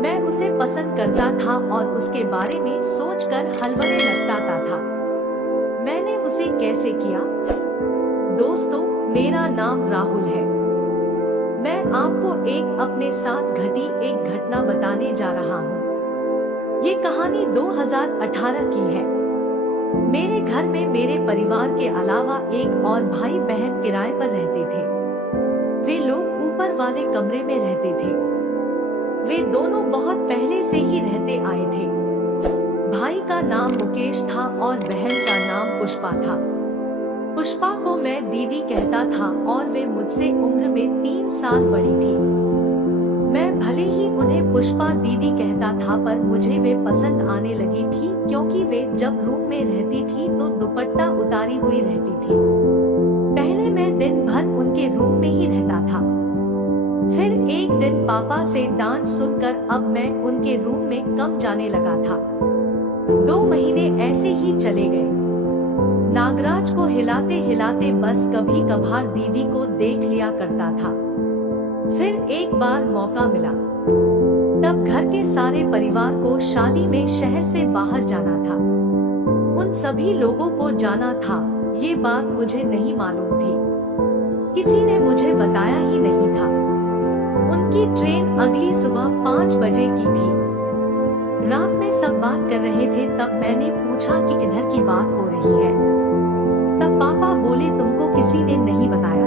मैं उसे पसंद करता था और उसके बारे में सोचकर हलवने लगता था। मैंने उसे कैसे किया? दोस्तों, मेरा नाम राहुल है। मैं आपको अपने साथ घटी एक घटना बताने जा रहा हूँ। ये कहानी 2018 की है। मेरे घर में मेरे परिवार के अलावा एक और भाई बहन किराए पर रहते थे। वे लोग ऊपर वाले कमरे में रहते थे। वे दोनों बहुत पहले से ही रहते आए थे। भाई का नाम मुकेश था और बहन का नाम पुष्पा था। पुष्पा को मैं दीदी कहता था और वे मुझसे उम्र में 3 साल बड़ी थी। मैं भले ही उन्हें पुष्पा दीदी कहता था, पर मुझे वे पसंद आने लगी थी क्योंकि वे जब रूम में रहती थी तो दुपट्टा उतारी हुई रहती थी। पहले मैं दिन भर उनके रूम में ही रहता था। फिर एक दिन पापा से डांट सुनकर अब मैं उनके रूम में कम जाने लगा था। 2 महीने ऐसे ही चले गए। नागराज को हिलाते हिलाते बस कभी कभार दीदी को देख लिया करता था। फिर एक बार मौका मिला, तब घर के सारे परिवार को शादी में शहर से बाहर जाना था। उन सभी लोगों को जाना था, ये बात मुझे नहीं मालूम थी। किसी ने मुझे बताया ही नहीं था। उनकी ट्रेन अगली सुबह 5 बजे की थी। रात में सब बात कर रहे थे, तब मैंने पूछा कि किधर की बात हो रही है। तब पापा बोले, तुमको किसी ने नहीं बताया?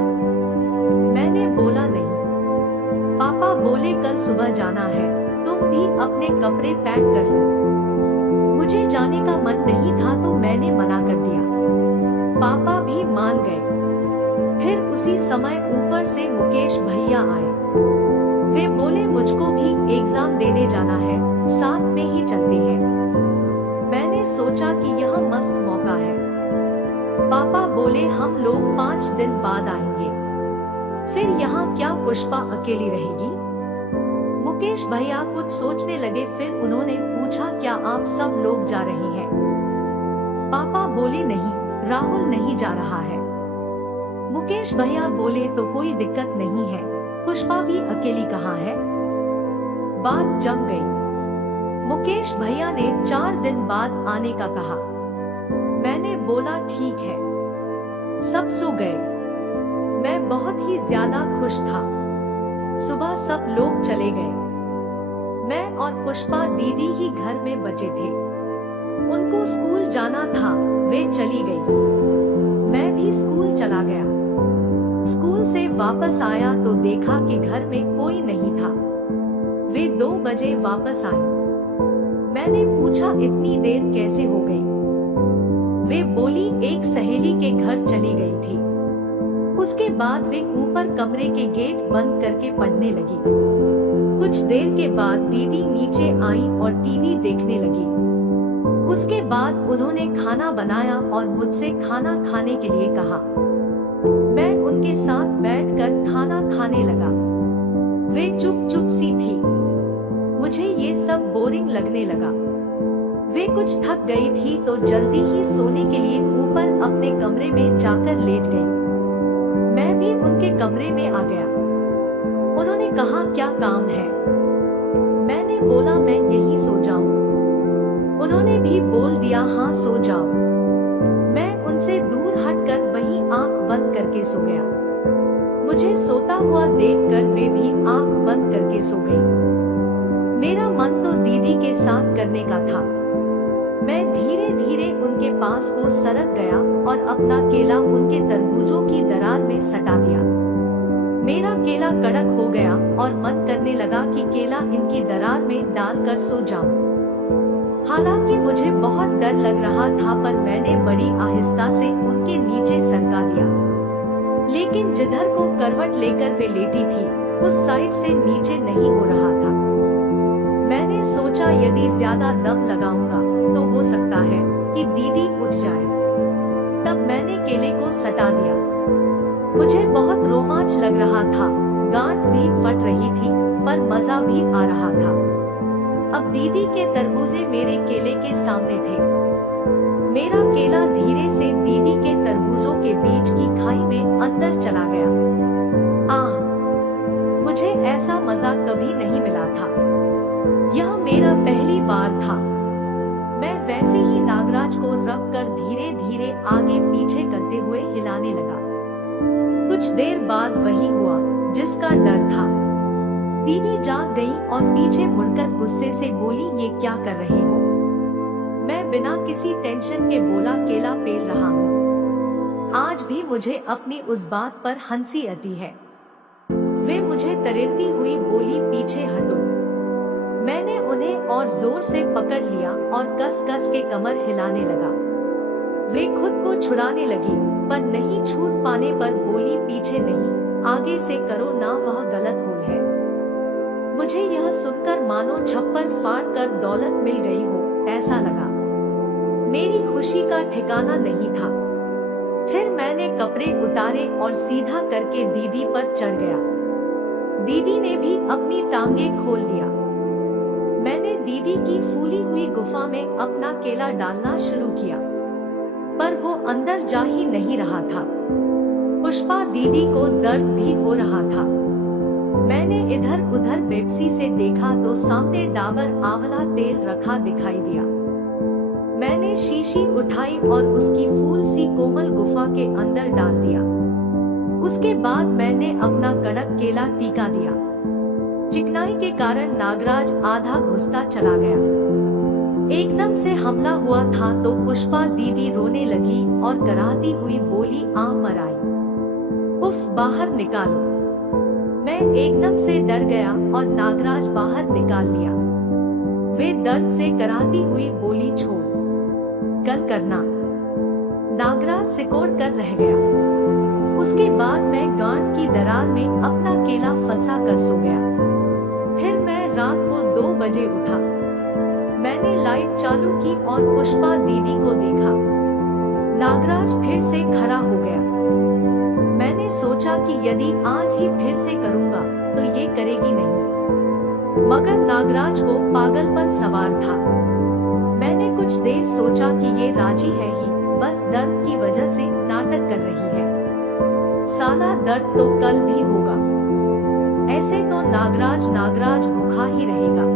मैंने बोला नहीं। पापा बोले, कल सुबह जाना है, तुम भी अपने कपड़े पैक कर लो। मुझे जाने का मन नहीं था तो मैंने मना कर दिया। पापा भी मान गए। फिर उसी समय ऊपर से मुकेश भैया आए। वे बोले, मुझको भी एग्जाम देने जाना है, साथ में ही चलते हैं। मैंने सोचा कि यह मस्त मौका है। पापा बोले, हम लोग 5 दिन बाद आएंगे। फिर यहाँ क्या पुष्पा अकेली रहेगी? मुकेश भैया कुछ सोचने लगे, फिर उन्होंने पूछा, क्या आप सब लोग जा रहे हैं? पापा बोले, नहीं, राहुल नहीं जा रहा है। मुकेश भैया बोले, तो कोई दिक्कत नहीं है, पुष्पा भी अकेली कहाँ है? बात जम गई। मुकेश भैया ने 4 दिन बाद आने का कहा। मैंने बोला, ठीक है। सब सो गए। मैं बहुत ही ज्यादा खुश था। सुबह सब लोग चले गए। मैं और पुष्पा दीदी ही घर में बचे थे। उनको स्कूल जाना था, वे चली गई। मैं भी स्कूल चला गया। स्कूल से वापस आया तो देखा कि घर में कोई नहीं था। वे 2 बजे वापस आई। मैंने पूछा, इतनी देर कैसे हो गई? वे बोली, एक सहेली के घर चली गई थी। उसके बाद वे ऊपर कमरे के गेट बंद करके पढ़ने लगी। कुछ देर के बाद दीदी नीचे आई और टीवी देखने लगी। उसके बाद उन्होंने खाना बनाया और मुझसे खाना खाने के लिए कहा। मैं उनके साथ बैठकर खाना खाने लगा। वे चुप चुप सी थी। मुझे ये सब बोरिंग लगने लगा। वे कुछ थक गई थी तो जल्दी ही सोने के लिए ऊपर अपने कमरे में जाकर लेट गई। मैं भी उनके कमरे में आ गया। उन्होंने कहा, क्या काम है? मैंने बोला, मैं यही सो जाऊं। उन्होंने भी बोल दिया, हाँ सो जाओ। मैं उनसे दूर हटकर वहीं आंख बंद करके सो गया। मुझे सोता हुआ देखकर वे भी आंख बंद करके सो गई। मेरा मन तो दीदी के साथ करने का था। मैं धीरे धीरे उनके पास को सरक गया और अपना केला उनके तरबूजों की दरार में सटा दिया। मेरा केला कड़क हो गया और मन करने लगा कि केला इनकी दरार में डालकर सो जाऊं। हालांकि मुझे बहुत डर लग रहा था, पर मैंने बड़ी आहिस्ता से उनके नीचे सरका दिया। लेकिन जिधर को करवट लेकर वे लेटी थी, उस साइड से नीचे नहीं हो रहा था। मैंने सोचा, यदि ज्यादा दम लगाऊंगा तो हो सकता है कि दीदी उठ जाए। तब मैंने केले को सटा दिया। मुझे बहुत रोमांच लग रहा था, गांठ भी फट रही थी, पर मजा भी आ रहा था। अब दीदी के तरबूजे मेरे केले के सामने थे। मेरा केला धीरे से दीदी के तरबूजों के बीच की खाई में अंदर चला गया। मुझे ऐसा मजा कभी नहीं मिला था। पार था। मैं वैसे ही नागराज को रख कर धीरे धीरे आगे पीछे करते हुए हिलाने लगा। कुछ देर बाद वही हुआ जिसका डर था। दीदी जाग गई और पीछे मुड़कर गुस्से से बोली, ये क्या कर रहे हो? मैं बिना किसी टेंशन के बोला, केला पेल रहा हूँ। आज भी मुझे अपनी उस बात पर हंसी आती है। वे मुझे तरेरती हुई बोली, पीछे हटो। मैंने उन्हें और जोर से पकड़ लिया और कस कस के कमर हिलाने लगा। वे खुद को छुड़ाने लगी पर नहीं छूट पाने पर बोली, पीछे नहीं, आगे से करो ना, वह गलत होल है। मुझे यह सुनकर मानो छप्पर फाड़ कर दौलत मिल गई हो ऐसा लगा। मेरी खुशी का ठिकाना नहीं था। फिर मैंने कपड़े उतारे और सीधा करके दीदी पर चढ़ गया। दीदी ने भी अपनी टांगें खोल दिया। मैंने दीदी की फूली हुई गुफा में अपना केला डालना शुरू किया पर वो अंदर जा ही नहीं रहा था। पुष्पा दीदी को दर्द भी हो रहा था। मैंने इधर उधर पेप्सी से देखा तो सामने डाबर आंवला तेल रखा दिखाई दिया। मैंने शीशी उठाई और उसकी फूल सी कोमल गुफा के अंदर डाल दिया। उसके बाद मैंने अपना कड़क केला टीका दिया। चिकनाई के कारण नागराज आधा घुसता चला गया। एकदम से हमला हुआ था तो पुष्पा दीदी रोने लगी और कराहती हुई बोली, आ मराई, उफ, बाहर निकालो। मैं एकदम से डर गया और नागराज बाहर निकाल लिया। वे दर्द से कराहती हुई बोली, छोड़, कल करना। नागराज सिकोड़ कर रह गया। उसके बाद मैं गांठ की दरार में अपना केला फंसा कर सो गया। फिर मैं रात को 2 बजे उठा। मैंने लाइट चालू की और पुष्पा दीदी को देखा। नागराज फिर से खड़ा हो गया। मैंने सोचा कि यदि आज ही फिर से करूंगा तो ये करेगी नहीं, मगर नागराज को पागलपन सवार था। मैंने कुछ देर सोचा कि ये राजी है ही, बस दर्द की वजह से नाटक कर रही है। साला दर्द तो कल भी होगा। ऐसे तो नागराज भूखा ही रहेगा।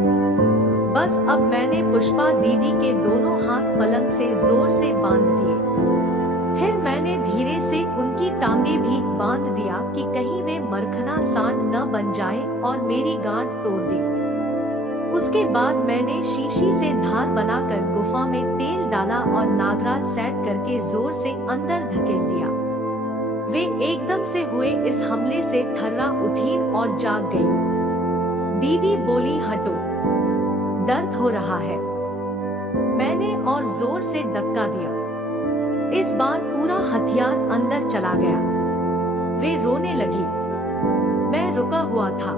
बस अब मैंने पुष्पा दीदी के दोनों हाथ पलंग से जोर से बांध दिए। फिर मैंने धीरे से उनकी टांगे भी बांध दिया कि कहीं वे मरखना सांड न बन जाए और मेरी गांठ तोड़ दे। उसके बाद मैंने शीशी से धार बनाकर गुफा में तेल डाला और नागराज सेट करके जोर से अंदर धकेल दिया। वे एकदम से हुए इस हमले से थर्रा उठी और जाग गई। दीदी बोली, हटो, दर्द हो रहा है। मैंने और जोर से धक्का दिया। इस बार पूरा हथियार अंदर चला गया। वे रोने लगी। मैं रुका हुआ था।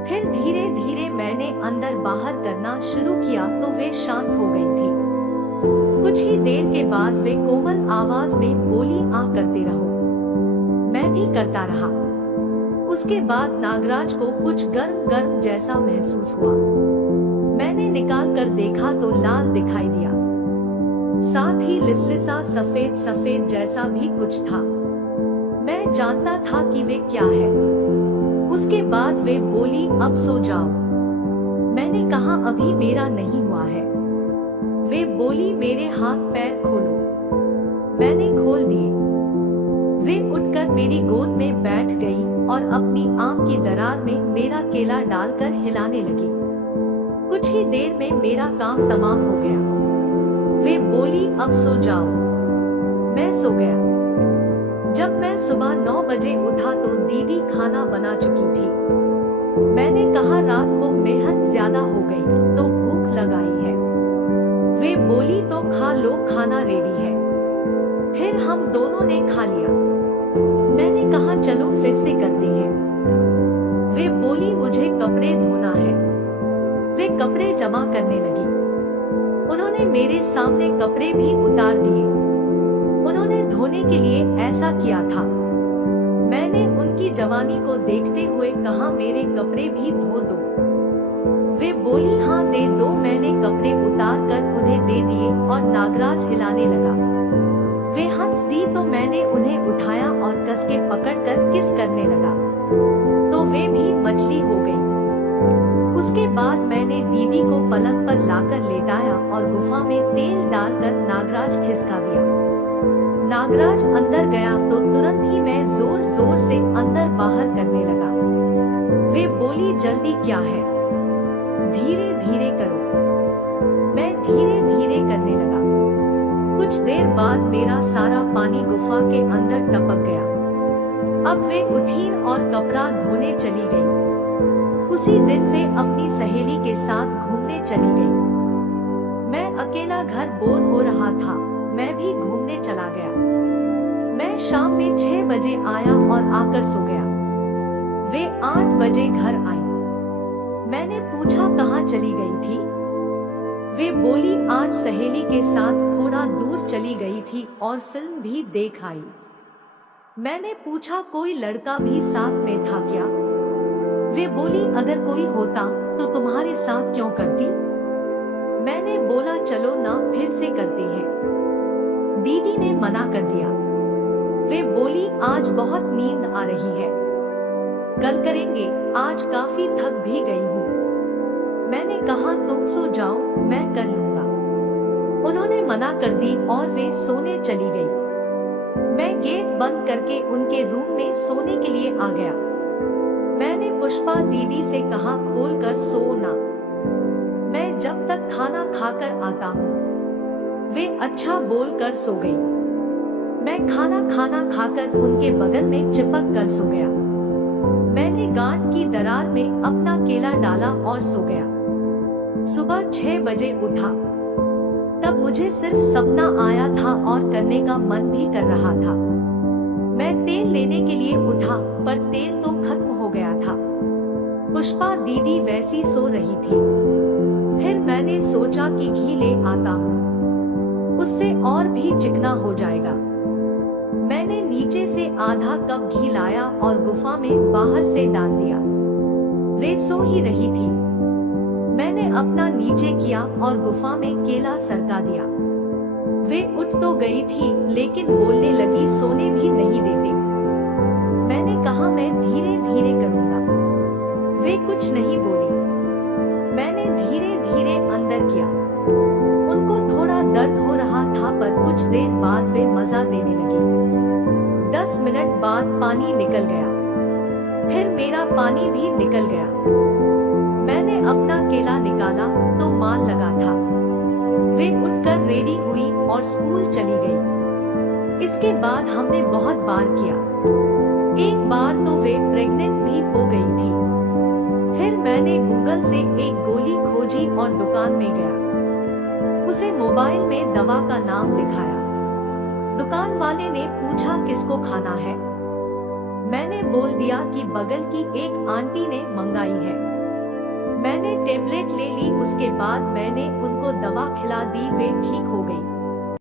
फिर धीरे धीरे मैंने अंदर बाहर करना शुरू किया तो वे शांत हो गई थी। कुछ ही देर के बाद वे कोमल आवाज में बोली, आ करते रहो। मैं भी करता रहा। उसके बाद नागराज को कुछ गर्म गर्म जैसा महसूस हुआ। मैंने निकाल कर देखा तो लाल दिखाई दिया, साथ ही लिसलिसा सफेद सफेद जैसा भी कुछ था। मैं जानता था कि वे क्या है। उसके बाद वे बोली, अब सो जाओ। मैंने कहा, अभी मेरा नहीं हुआ है। वे बोली, मेरे हाथ पैर खोलो। मैंने खोल दिए। वे उठकर मेरी गोद में बैठ गई और अपनी आम की दरार में मेरा केला डालकर हिलाने लगी। कुछ ही देर में मेरा काम तमाम हो गया। वे बोली, अब सो जाओ। मैं सो गया। जब मैं सुबह 9 बजे उठा तो दीदी खाना बना चुकी थी। मैंने कहा, रात को मेहनत ज्यादा हो गई तो भूख लगाई है। वे बोली, तो खा लो, खाना रेडी है। फिर हम दोनों ने खा लिया। मैंने कहा, चलो फिर से करते हैं। वे बोली, मुझे कपड़े धोना है। वे कपड़े जमा करने लगी। उन्होंने मेरे सामने कपड़े भी उतार दिए। उन्होंने धोने के लिए ऐसा किया था। मैंने उनकी जवानी को देखते हुए कहा, मेरे कपड़े भी धो दो। वे बोली, हाँ दे दो। मैंने कपड़े उतार कर उन्हें दे दिए और नागराज हिलाने लगा। वे हंस दी तो मैंने उन्हें उठाया और कस के पकड़कर किस करने लगा तो वे भी मछली हो गई। उसके बाद मैंने दीदी को पलंग पर लाकर लेटाया और गुफा में तेल डालकर नागराज खिसका दिया। नागराज अंदर गया तो तुरंत ही मैं जोर जोर से अंदर बाहर करने लगा। वे बोली, जल्दी क्या है, धीरे धीरे करो। मैं धीरे धीरे करने लगा। कुछ देर बाद मेरा सारा पानी गुफा के अंदर टपक गया। अब वे उठी और कपड़ा धोने चली गई। उसी दिन वे अपनी सहेली के साथ घूमने चली गई। मैं अकेला घर बोर हो रहा था, मैं भी घूमने चला गया। मैं शाम में 6 बजे आया और आकर सो गया। वे 8 बजे घर आई। मैंने पूछा कहाँ चली गई थी। वे बोली, आज सहेली के साथ थोड़ा दूर चली गई थी और फिल्म भी देख आई। मैंने पूछा कोई लड़का भी साथ में था क्या। वे बोली, अगर कोई होता तो तुम्हारे साथ क्यों करती। मैंने बोला, चलो ना फिर से करते हैं। दीदी ने मना कर दिया। वे बोली, आज बहुत नींद आ रही है, कल करेंगे, आज काफी थक भी गई हूँ। मैंने कहा, तुम सो जाओ, मैं कर लूंगा। उन्होंने मना कर दी और वे सोने चली गई। मैं गेट बंद करके उनके रूम में सोने के लिए आ गया। मैंने पुष्पा दीदी से कहा, खोल कर सो ना, मैं जब तक खाना खाकर आता हूँ। वे अच्छा बोलकर सो गई। मैं खाना खाकर उनके बगल में चिपक कर सो गया। मैंने गांठ की दरार में अपना केला डाला और सो गया। सुबह 6 बजे उठा, तब मुझे सिर्फ सपना आया था और करने का मन भी कर रहा था। मैं तेल लेने के लिए उठा पर तेल तो खत्म हो गया था। पुष्पा दीदी वैसी सो रही थी। फिर मैंने सोचा कि घी ले आता हूँ, उससे और भी चिकना हो जाएगा। मैंने नीचे से आधा कप घी लाया और गुफा में बाहर से डाल दिया। वे सो ही रही थी। मैंने अपना नीचे किया और गुफा में केला सरका दिया। वे उठ तो गई थी लेकिन बोलने लगी, सोने भी नहीं देते। मैंने कहा, मैं धीरे धीरे करूंगा। वे कुछ नहीं बोली। मैंने धीरे धीरे अंदर किया। उनको थोड़ा दर्द हो रहा था पर कुछ देर बाद वे मजा देने लगी। 10 मिनट बाद पानी निकल गया। फिर मेरा पानी भी निकल गया। मैंने अपना केला निकाला तो माल लगा था। वे उठकर रेडी हुई और स्कूल चली गई। इसके बाद हमने बहुत बार किया। एक बार तो वे प्रेग्नेंट भी हो गई थी। फिर मैंने गूगल से एक गोली खोजी और दुकान में गया। उसे मोबाइल में दवा का नाम दिखाया। दुकान वाले ने पूछा, किसको खाना है। मैंने बोल दिया कि बगल की एक आंटी ने मंगाई है। मैंने टेबलेट ले ली। उसके बाद मैंने उनको दवा खिला दी। वे ठीक हो गई।